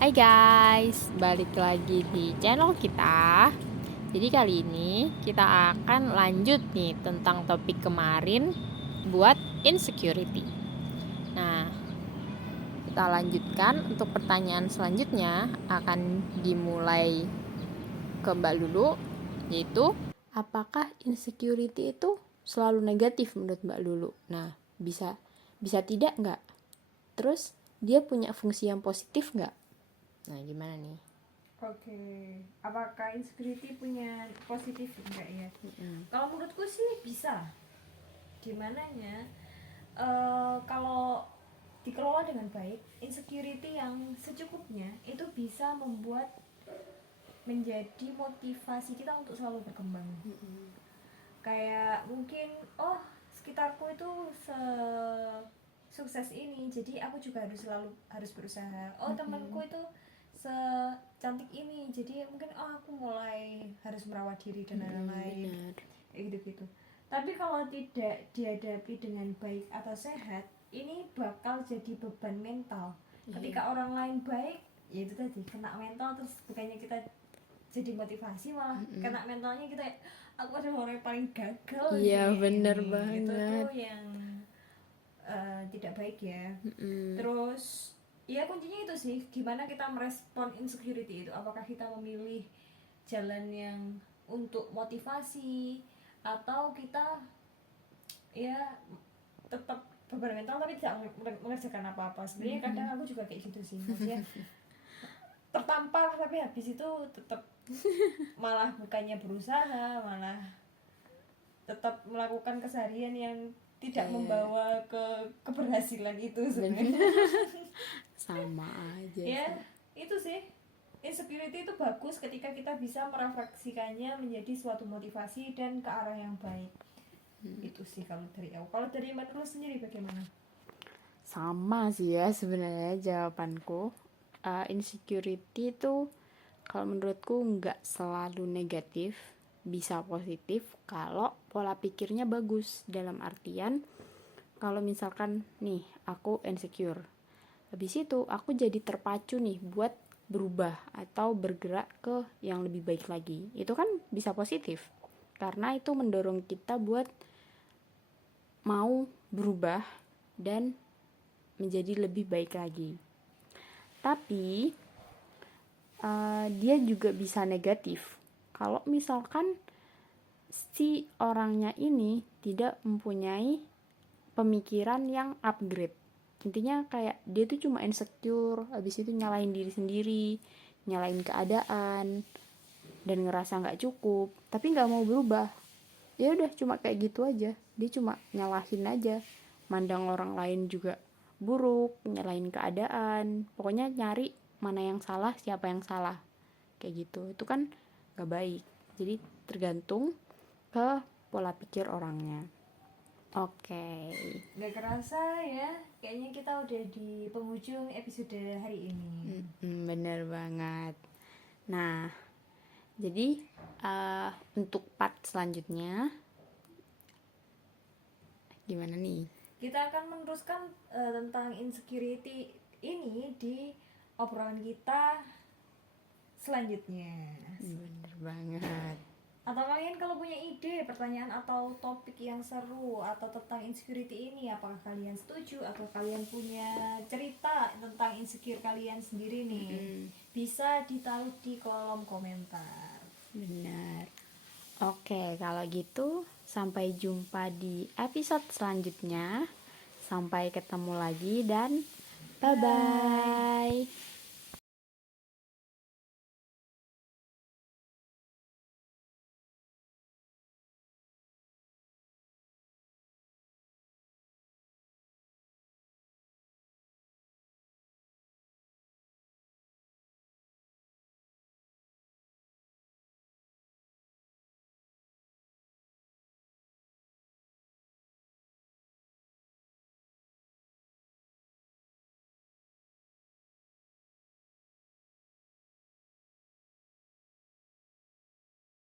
Hai guys, balik lagi di channel kita. Jadi kali ini kita akan lanjut nih tentang topik kemarin buat insecurity. Nah, kita lanjutkan untuk pertanyaan selanjutnya akan dimulai ke Mbak Lulu, yaitu apakah insecurity itu selalu negatif menurut Mbak Lulu? Nah, bisa tidak nggak? Terus dia punya fungsi yang positif nggak? Nah, gimana nih? Oke, apakah insecurity punya positif enggak ya? Kalau menurutku sih bisa. Gimananya? Kalau dikelola dengan baik, insecurity yang secukupnya itu bisa membuat menjadi motivasi kita untuk selalu berkembang. Kayak mungkin sekitarku itu sukses ini, jadi aku juga harus berusaha. Temanku itu secantik ini, jadi mungkin aku mulai harus merawat diri dan lain-lain. Gitu-gitu. Tapi kalau tidak dihadapi dengan baik atau sehat, ini bakal jadi beban mental. Ketika orang lain baik, ya itu tadi, kena mental, terus bukannya kita jadi motivasi, malah kena mentalnya kita, aku adalah orang yang paling gagal. Iya, bener ini. banget. Itu tuh yang tidak baik ya. Terus ya kuncinya itu sih, gimana kita merespon insecurity itu. Apakah kita memilih jalan yang untuk motivasi, atau kita ya tetap beban mental tapi tidak mengerjakan apa-apa. Sebenarnya kadang aku juga kayak gitu sih, maksudnya tertampar tapi habis itu tetap malah bukannya berusaha, malah tetap melakukan keseharian yang tidak membawa ke keberhasilan itu sebenarnya. Sama aja Ya sih. itu sih, insecurity itu bagus ketika kita bisa merefleksikannya menjadi suatu motivasi dan ke arah yang baik. Itu sih kalau dari aku. Kalau dari Mbak Nurul sendiri bagaimana? Sama sih ya sebenarnya jawabanku. Insecurity itu kalau menurutku nggak selalu negatif, bisa positif kalau pola pikirnya bagus. Dalam artian kalau misalkan nih aku insecure, habis itu aku jadi terpacu nih buat berubah atau bergerak ke yang lebih baik lagi. Itu kan bisa positif karena itu mendorong kita buat mau berubah dan menjadi lebih baik lagi. Tapi dia juga bisa negatif kalau misalkan si orangnya ini tidak mempunyai pemikiran yang upgrade. Intinya kayak dia tuh cuma insecure, habis itu nyalain diri sendiri, nyalain keadaan, dan ngerasa nggak cukup, tapi nggak mau berubah. Ya udah cuma kayak gitu aja, dia cuma nyalahin aja, mandang orang lain juga buruk, nyalain keadaan, pokoknya nyari mana yang salah, siapa yang salah, kayak gitu. Itu kan nggak baik. Jadi tergantung ke pola pikir orangnya. Oke. Gak kerasa ya, kayaknya kita udah di penghujung episode hari ini. Bener banget. Nah, jadi untuk part selanjutnya gimana nih? Kita akan meneruskan tentang insecurity ini di obrolan kita selanjutnya. Bener banget. Atau kalian kalau punya ide, pertanyaan atau topik yang seru atau tentang insecurity ini, apakah kalian setuju atau kalian punya cerita tentang insecure kalian sendiri nih, bisa ditaruh di kolom komentar. Benar. Oke, kalau gitu sampai jumpa di episode selanjutnya. Sampai ketemu lagi dan bye-bye.